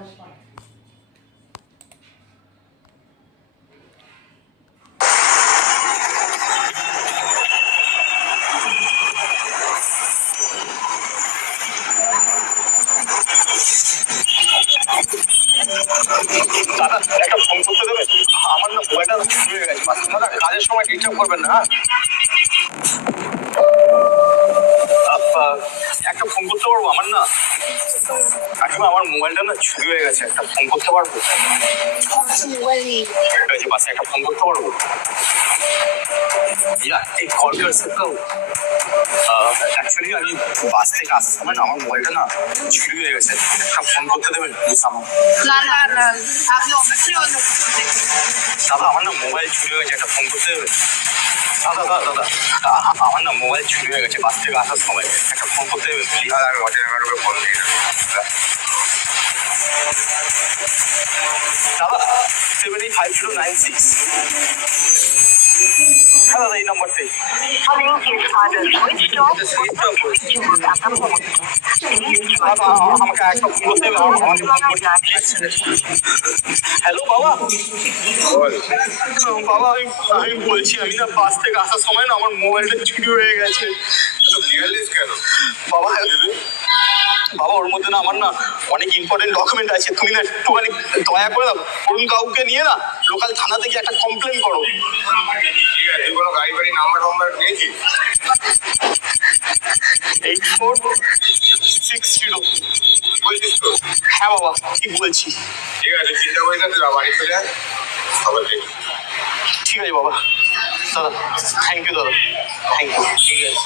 দাদা একটা ফোন করতে দেবে? আমার না মোবাইলটা চুরি হয়ে গেছে। দাদা কাজের সময় ডিস্টার্ব করবেন না। একটা ফোন করতে পারবো? আমার না কাকিমা আমার মোবাইলটা না চুরি হয়ে গেছে, একটা ফোন করতে পারবো? মোবাইল নেই। বাসে একটা ফোন করতে পারবো? एक कॉल कर सकता हूँ? एक्चुअली আমি বাস থেকে আসার সময় না আমার মোবাইলটা না চুরি হয়ে গেছে, একটা ফোন করতে দেবেন প্লিজ আমার? না না না, আপনি অবশ্যই অন্য দাদা আমার না মোবাইল চুরি হয়ে গেছে, একটা ফোন করতে দেবেন? দাদা দাদা দাদা আমার না মোবাইল চুরি হয়ে গেছে বাস থেকে আসার সময়, একটা ফোন করতে দেবেন প্লিজ? আমি হোটেল নাম্বারে ফোন দিই দাদা 785096। হ্যাঁ দাদা এই নাম্বারটাই। আমাকে একটা ফোন করতে হবে। হ্যালো বাবা। বাবা আমি বলছি আমি না বাস থেকে আসার সময় না আমার মোবাইলটা চুরি হয়ে গেছে। কেন বাবা? বাবা ওর মধ্যে না আমার না অনেক ইম্পর্টেন্ট ডকুমেন্ট আছে, তুমি না একটুখানি দয়া করে না অরুণ কাউকে নিয়ে না লোকাল থানা থেকে একটা কমপ্লেন করো। ঠিক আছে, তুই কোনো গাড়ি বাড়ি নাম্বার পেয়েছিস? 8460 বলছিস তো? হ্যাঁ বাবা ঠিক বলছি। ঠিক আছে চিন্তা করিস না, তুই বাড়ি চলে আয়, খবর দেখি। ঠিক আছে বাবা। দাদা থ্যাংক ইউ দাদা, থ্যাংক ইউ। ঠিক আছে।